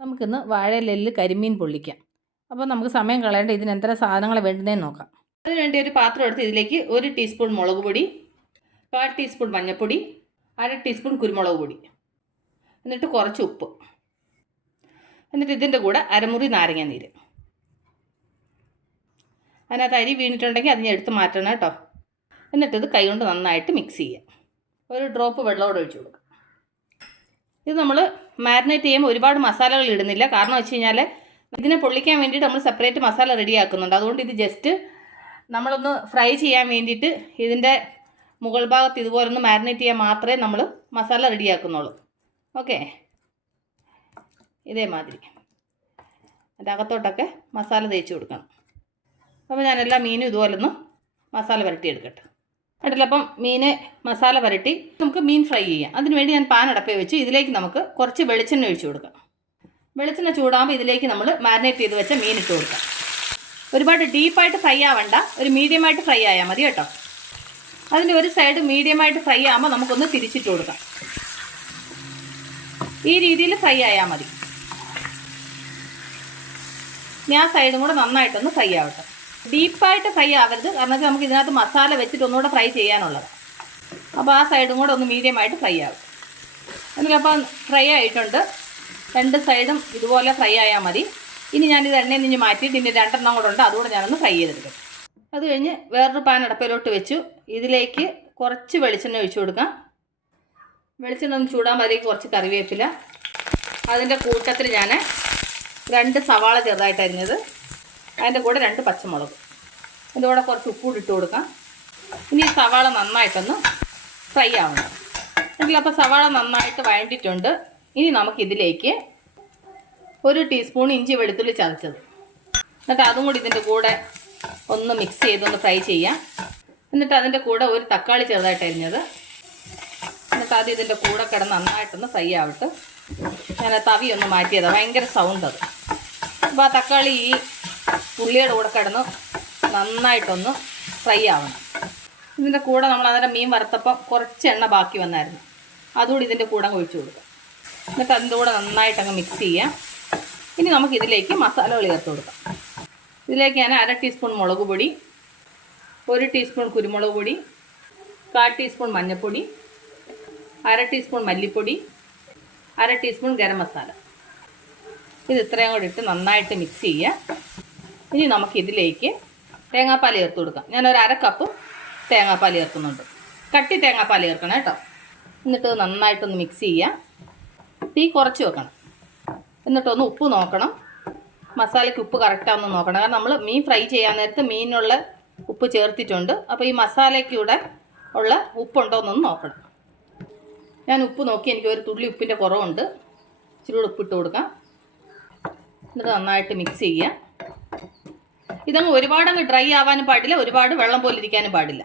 നമുക്കിന്ന് വാഴയിലെല്ല് കരിമീൻ പൊള്ളിക്കാം. അപ്പോൾ നമുക്ക് സമയം കളയേണ്ട ഇതിന് എത്ര സാധനങ്ങൾ വേണ്ടതെന്ന് നോക്കാം. അതിനുവേണ്ടി ഒരു പാത്രം എടുത്ത് ഇതിലേക്ക് ഒരു ടീസ്പൂൺ മുളക് പൊടി കാൽ ടീസ്പൂൺ മഞ്ഞൾപ്പൊടി അര ടീസ്പൂൺ കുരുമുളക് പൊടി. എന്നിട്ട് കുറച്ച് ഉപ്പ്. എന്നിട്ട് ഇതിന്റെ കൂടെ അരമുറി നാരങ്ങ നീര്. അതിനകത്ത് അരി വീണിട്ടുണ്ടെങ്കിൽ അതിനെ എടുത്ത് മാറ്റണം കേട്ടോ. എന്നിട്ടിത് കൈകൊണ്ട് നന്നായിട്ട് മിക്സ് ചെയ്യുക ഒരു ഡ്രോപ്പ് വെള്ളമോടെ ഒഴിച്ചു കൊടുക്കുക ഇത് നമ്മൾ മാരിനേറ്റ് ചെയ്യുമ്പോൾ ഒരുപാട് മസാലകൾ ഇടുന്നില്ല. കാരണം വെച്ച് കഴിഞ്ഞാൽ ഇതിനെ പൊള്ളിക്കാൻ വേണ്ടിയിട്ട് നമ്മൾ സെപ്പറേറ്റ് മസാല റെഡി ആക്കുന്നുണ്ട്. അതുകൊണ്ട് ഇത് ജസ്റ്റ് നമ്മളൊന്ന് ഫ്രൈ ചെയ്യാൻ വേണ്ടിയിട്ട് ഇതിന്റെ മുകൾ ഭാഗത്ത് ഇതുപോലെ ഒന്ന് മാരിനേറ്റ് ചെയ്യാൻ മാത്രമേ നമ്മൾ മസാല റെഡി ആക്കുന്നുള്ളൂ. ഓക്കെ ഇതേമാതിരി. അതിന്റെ അകത്തോട്ടൊക്കെ മസാല തേച്ച് കൊടുക്കണം. അപ്പോൾ ഞാനെല്ലാ മീനും ഇതുപോലൊന്ന് മസാല പുരട്ടിയെടുക്കട്ടെ കണ്ടില്ല. അപ്പം മീന് മസാല വരട്ടി നമുക്ക് മീൻ ഫ്രൈ ചെയ്യാം. അതിനുവേണ്ടി ഞാൻ പാൻ അടപ്പേ വെച്ച് ഇതിലേക്ക് നമുക്ക് കുറച്ച് വെളിച്ചെണ്ണ ഒഴിച്ചു കൊടുക്കാം. വെളിച്ചെണ്ണ ചൂടാകുമ്പോൾ ഇതിലേക്ക് നമ്മൾ മാരിനേറ്റ് ചെയ്ത് വെച്ച മീൻ ഇട്ട് കൊടുക്കാം. ഒരുപാട് ഡീപ്പായിട്ട് ഫ്രൈ ആവണ്ട. ഒരു മീഡിയമായിട്ട് ഫ്രൈ ആയാൽ മതി കേട്ടോ. അതിന്റെ ഒരു സൈഡ് മീഡിയമായിട്ട് ഫ്രൈ ആകുമ്പോൾ നമുക്കൊന്ന് തിരിച്ചിട്ട് കൊടുക്കാം. ഈ രീതിയിൽ ഫ്രൈ ആയാൽ മതി. ഞാൻ സൈഡും കൂടെ നന്നായിട്ടൊന്ന് ഫ്രൈ ആവട്ടെ. ഡീപ്പായിട്ട് ഫ്രൈ ആവരുത്. കാരണം നമുക്ക് ഇതിനകത്ത് മസാല വെച്ചിട്ട് ഒന്നുകൂടെ ഫ്രൈ ചെയ്യാനുള്ളത്. അപ്പോൾ ആ സൈഡും കൂടെ ഒന്ന് മീഡിയമായിട്ട് ഫ്രൈ ആവും. എന്നിട്ടപ്പം ഫ്രൈ ആയിട്ടുണ്ട്. രണ്ട് സൈഡും ഇതുപോലെ ഫ്രൈ ആയാൽ മതി. ഇനി ഞാനിത് എണ്ണയിൽ നിന്ന് മാറ്റിയിട്ട് ഇനി രണ്ടെണ്ണം കൂടെ ഉണ്ട്. അതുകൂടെ ഞാനൊന്ന് ഫ്രൈ ചെയ്തെടുക്കും. അത് കഴിഞ്ഞ് വേറൊരു പാൻ അടപ്പയിലോട്ട് വെച്ചു. ഇതിലേക്ക് കുറച്ച് വെളിച്ചെണ്ണ ഒഴിച്ചു കൊടുക്കാം. വെളിച്ചെണ്ണ ഒന്ന് ചൂടാൻ അതിലേക്ക് കുറച്ച് കറിവേപ്പില. അതിന്റെ കൂട്ടത്തിൽ ഞാൻ രണ്ട് സവാള ചെറുതായിട്ട് അരിഞ്ഞത് അതിന്റെ കൂടെ രണ്ട് പച്ചമുളക്. കൂടെ കുറച്ച് ഉപ്പൂടി ഇട്ട് കൊടുക്കാം. ഇനി സവാള നന്നായിട്ടൊന്ന് ഫ്രൈ ആവണം. എങ്കിൽ അപ്പോൾ സവാള നന്നായിട്ട് വഴണ്ടിട്ടുണ്ട് ഇനി നമുക്കിതിലേക്ക് ഒരു ടീസ്പൂൺ ഇഞ്ചി വെളുത്തുള്ളി ചതച്ചത്. എന്നിട്ട് അതും കൂടി ഇതിന്റെ കൂടെ ഒന്ന് മിക്സ് ചെയ്തൊന്ന് ഫ്രൈ ചെയ്യാം. എന്നിട്ട് അതിന്റെ കൂടെ ഒരു തക്കാളി ചെറുതായിട്ട് അരിഞ്ഞത്. എന്നിട്ട് അത് ഇതിന്റെ കൂടെ കിടന്ന് നന്നായിട്ടൊന്ന് ഫ്രൈ ആവട്ടെ. ഞാൻ തവി ഒന്ന് മാറ്റിയതാണ് ഭയങ്കര സൗണ്ട് അത്. അപ്പോൾ ആ തക്കാളി ഈ ഉള്ളിയുടെ കൂടെ കിടന്ന് നന്നായിട്ടൊന്ന് ഫ്രൈ ആവണം. ഇതിന്റെ കൂടെ നമ്മൾ അന്നേരം മീൻ വറുത്തപ്പം കുറച്ച് എണ്ണ ബാക്കി വന്നായിരുന്നു. അതുകൂടി ഇതിന്റെ കൂടെ ഒഴിച്ചു കൊടുക്കാം. എന്നിട്ട് അതിന്റെ കൂടെ നന്നായിട്ടങ്ങ് മിക്സ് ചെയ്യാം. ഇനി നമുക്ക് ഇതിലേക്ക് മസാലകൾ ചേർത്ത് കൊടുക്കാം. ഇതിലേക്ക് ഞാൻ അര ടീസ്പൂൺ മുളക് പൊടി ഒരു ടീസ്പൂൺ കുരുമുളക് പൊടി കാൽ ടീസ്പൂൺ മഞ്ഞൾപ്പൊടി അര ടീസ്പൂൺ മല്ലിപ്പൊടി അര ടീസ്പൂൺ ഗരം മസാല. ഇത് ഇത്രയും കൂടി ഇട്ട് നന്നായിട്ട് മിക്സ് ചെയ്യുക. ഇനി നമുക്ക് ഇതിലേക്ക് തേങ്ങാപ്പാൽ ചേർത്ത് കൊടുക്കാം. ഞാനൊരു അര കപ്പ് തേങ്ങാപ്പാൽ ചേർക്കുന്നുണ്ട്. കട്ടി തേങ്ങാപ്പാൽ ചേർക്കണം കേട്ടോ. എന്നിട്ട് നന്നായിട്ടൊന്ന് മിക്സ് ചെയ്യുക തീ കുറച്ച് വെക്കണം. എന്നിട്ടൊന്ന് ഉപ്പ് നോക്കണം. മസാലയ്ക്ക് ഉപ്പ് കറക്റ്റാണെന്ന് നോക്കണം. കാരണം നമ്മൾ മീൻ ഫ്രൈ ചെയ്യാൻ നേരത്ത് മീനിനുള്ള ഉപ്പ് ചേർത്തിട്ടുണ്ട്. അപ്പോൾ ഈ മസാലയ്ക്കൂടെ ഉള്ള ഉപ്പുണ്ടോ എന്നൊന്ന് നോക്കണം. ഞാൻ ഉപ്പ് നോക്കി എനിക്ക് ഒരു തുള്ളി ഉപ്പിന്റെ കുറവുണ്ട്. ഇച്ചിരി കൂടെ ഉപ്പിട്ട് കൊടുക്കാം. എന്നിട്ട് നന്നായിട്ട് മിക്സ് ചെയ്യുക ഇതങ്ങ് ഒരുപാടങ്ങ് ഡ്രൈ ആവാനും പാടില്ല ഒരുപാട് വെള്ളം പോലെ ഇരിക്കാനും പാടില്ല.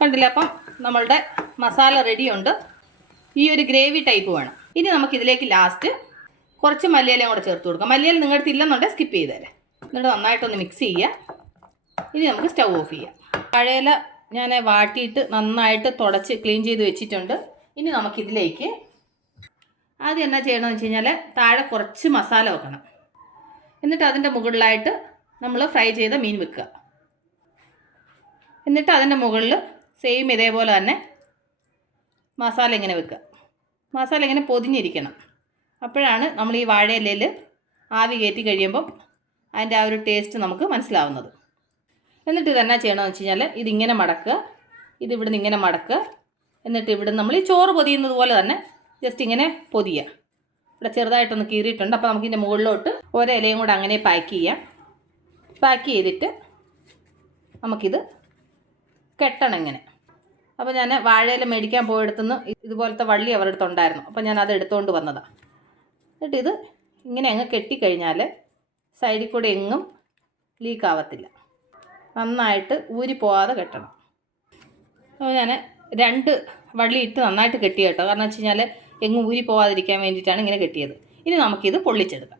കണ്ടില്ല? അപ്പം നമ്മളുടെ മസാല റെഡിയുണ്ട്. ഈ ഒരു ഗ്രേവി ടൈപ്പ് വേണം. ഇനി നമുക്കിതിലേക്ക് ലാസ്റ്റ് കുറച്ച് മല്ലിയിലയും കൂടെ ചേർത്ത് കൊടുക്കാം. മല്ലിയില നിങ്ങളുടെ അടുത്ത് ഇല്ലെന്നുണ്ടെങ്കിൽ സ്കിപ്പ് ചെയ്തേരെ. എന്നിട്ട് നന്നായിട്ടൊന്ന് മിക്സ് ചെയ്യുക ഇനി നമുക്ക് സ്റ്റൗ ഓഫ് ചെയ്യാം. പഴയില ഞാൻ വാട്ടിയിട്ട് നന്നായിട്ട് തുടച്ച് ക്ലീൻ ചെയ്ത് വെച്ചിട്ടുണ്ട്. ഇനി നമുക്കിതിലേക്ക് ആദ്യം എന്നാ ചെയ്യണമെന്ന് വെച്ച് കഴിഞ്ഞാൽ താഴെ കുറച്ച് മസാല വെക്കണം. എന്നിട്ട് അതിന്റെ മുകളിലായിട്ട് നമ്മൾ ഫ്രൈ ചെയ്ത മീൻ വെക്കുക. എന്നിട്ട് അതിന്റെ മുകളിൽ സെയിം ഇതേപോലെ തന്നെ മസാല ഇങ്ങനെ വെക്കുക. മസാല ഇങ്ങനെ പൊതിഞ്ഞിരിക്കണം. അപ്പോഴാണ് നമ്മൾ ഈ വാഴയിലയിൽ ആവി കയറ്റി കഴിയുമ്പം അതിന്റെ ആ ഒരു ടേസ്റ്റ് നമുക്ക് മനസ്സിലാവുന്നത്. എന്നിട്ട് ഇതെന്നാ ചെയ്യണമെന്ന് വെച്ച് കഴിഞ്ഞാൽ ഇതിങ്ങനെ മടക്കുക. ഇത് ഇവിടുന്ന് ഇങ്ങനെ മടക്കുക. എന്നിട്ട് ഇവിടെ നമ്മൾ ഈ ചോറ് പൊതിയുന്നത് പോലെ തന്നെ ജസ്റ്റ് ഇങ്ങനെ പൊതിയുക. ഇവിടെ ചെറുതായിട്ടൊന്ന് കീറിയിട്ടുണ്ട്. അപ്പോൾ നമുക്കിതിന്റെ മുകളിലോട്ട് ഇലയും കൂടെ അങ്ങനെ പാക്ക് ചെയ്യാം. പാക്ക് ചെയ്തിട്ട് നമുക്കിത് കെട്ടണം ഇങ്ങനെ അപ്പോൾ ഞാൻ വാഴയില മേടിക്കാൻ പോയെടുത്തുനിന്ന് ഇതുപോലത്തെ വള്ളി അവരുടെ അടുത്തുണ്ടായിരുന്നു അപ്പോൾ ഞാൻ അത് എടുത്തുകൊണ്ട് വന്നതാണ് എന്നിട്ട് ഇത് ഇങ്ങനെ അങ്ങ് കെട്ടിക്കഴിഞ്ഞാൽ സൈഡിൽ കൂടെ എങ്ങും ലീക്ക് ആവത്തില്ല. നന്നായിട്ട് ഊരി പോവാതെ കെട്ടണം. അപ്പോൾ ഞാൻ രണ്ട് വള്ളി ഇട്ട് നന്നായിട്ട് കെട്ടി കേട്ടോ കാരണം വെച്ച് കഴിഞ്ഞാൽ എങ്ങും ഊരി പോവാതിരിക്കാൻ വേണ്ടിയിട്ടാണ് ഇങ്ങനെ കെട്ടിയത്. ഇനി നമുക്കിത് പൊള്ളിച്ചെടുക്കാം.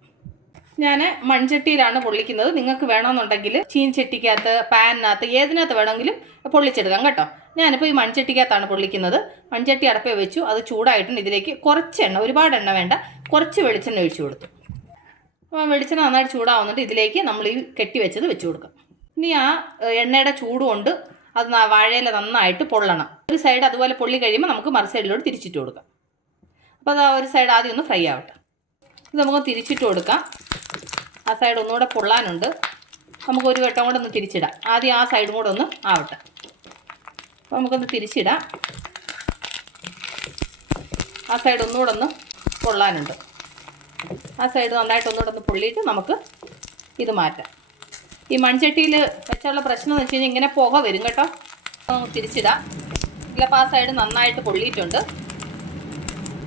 ഞാൻ മൺചട്ടിയിലാണ് പൊള്ളിക്കുന്നത്. നിങ്ങൾക്ക് വേണമെന്നുണ്ടെങ്കിൽ ചീൻചട്ടിക്കകത്ത് പാനിനകത്ത് ഏതിനകത്ത് വേണമെങ്കിലും പൊള്ളിച്ചെടുക്കാം കേട്ടോ. ഞാനിപ്പോൾ ഈ മൺചട്ടിക്കകത്താണ് പൊള്ളിക്കുന്നത്. മൺചട്ടി അടപ്പേ വെച്ചു. അത് ചൂടായിട്ടുണ്ട്. ഇതിലേക്ക് കുറച്ച് എണ്ണ ഒരുപാട് എണ്ണ വേണ്ട. കുറച്ച് വെളിച്ചെണ്ണ ഒഴിച്ചു കൊടുത്തു. അപ്പോൾ വെളിച്ചെണ്ണ നന്നായിട്ട് ചൂടാവുന്നുണ്ട്. ഇതിലേക്ക് നമ്മൾ ഈ കെട്ടി വെച്ചത് വെച്ച് കൊടുക്കാം. ഇനി ആ എണ്ണയുടെ ചൂട് കൊണ്ട് അത് വാഴയില നന്നായിട്ട് പൊള്ളണം. ഒരു സൈഡ് അതുപോലെ പൊള്ളി കഴിയുമ്പോൾ നമുക്ക് മറു സൈഡിലോട്ട് തിരിച്ചിട്ട് കൊടുക്കാം. അപ്പോൾ അത് ആ ഒരു സൈഡ് ആദ്യം ഒന്ന് ഫ്രൈ ആവട്ടെ. ഇത് നമുക്ക് തിരിച്ചിട്ട് കൊടുക്കാം. ആ സൈഡ് ഒന്നുകൂടെ പൊള്ളാനുണ്ട്. നമുക്ക് ഒരു വട്ടം കൂടെ ഒന്ന് തിരിച്ചിടാം. ആദ്യം ആ സൈഡും കൂടെ ഒന്ന് ആവട്ടെ. അപ്പോൾ നമുക്കൊന്ന് തിരിച്ചിടാം. ആ സൈഡ് ഒന്നുകൂടെ ഒന്ന് പൊള്ളാനുണ്ട്. ആ സൈഡ് നന്നായിട്ട് ഒന്നുകൂടെ ഒന്ന് പൊള്ളിയിട്ട് നമുക്ക് ഇത് മാറ്റാം. ഈ മൺചട്ടിയിൽ വെച്ചുള്ള പ്രശ്നം എന്ന് വെച്ച് കഴിഞ്ഞാൽ ഇങ്ങനെ പുക വരും കേട്ടോ. നമുക്ക് തിരിച്ചിടാം. ഇല്ലപ്പോൾ ആ സൈഡ് നന്നായിട്ട് പൊള്ളിയിട്ടുണ്ട്.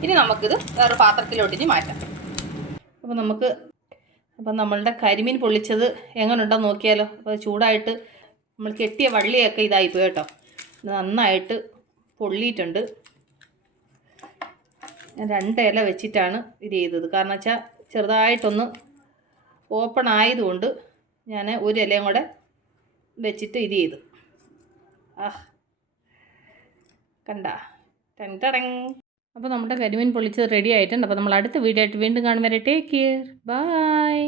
ഇനി നമുക്കിത് വേറെ പാത്രത്തിലോട്ടിഞ്ഞ് മാറ്റാം. അപ്പോൾ നമുക്ക് അപ്പം നമ്മളുടെ കരിമീൻ പൊള്ളിച്ചത് എങ്ങനെയുണ്ടെന്ന് നോക്കിയാലോ. അപ്പോൾ ചൂടായിട്ട് നമ്മൾ കെട്ടിയ വള്ളിയൊക്കെ ഇതായിപ്പോയി കേട്ടോ. നന്നായിട്ട് പൊള്ളിയിട്ടുണ്ട്. ഞാൻ രണ്ട് ഇല വെച്ചിട്ടാണ് ഇത് ചെയ്തത്. കാരണം വെച്ചാൽ ചെറുതായിട്ടൊന്ന് ഓപ്പൺ ആയതുകൊണ്ട് ഞാൻ ഒരു ഇലയും കൂടെ വെച്ചിട്ട് ഇത് ചെയ്തു. ആ കണ്ട. ടൻ ടടങ് അപ്പോൾ നമ്മുടെ കരിമീൻ പൊള്ളിച്ചത് റെഡി ആയിട്ടുണ്ട്. അപ്പോൾ നമ്മൾ അടുത്ത വീഡിയോ ആയിട്ട് വീണ്ടും കാണും വരെ ടേക്ക് കെയർ ബൈ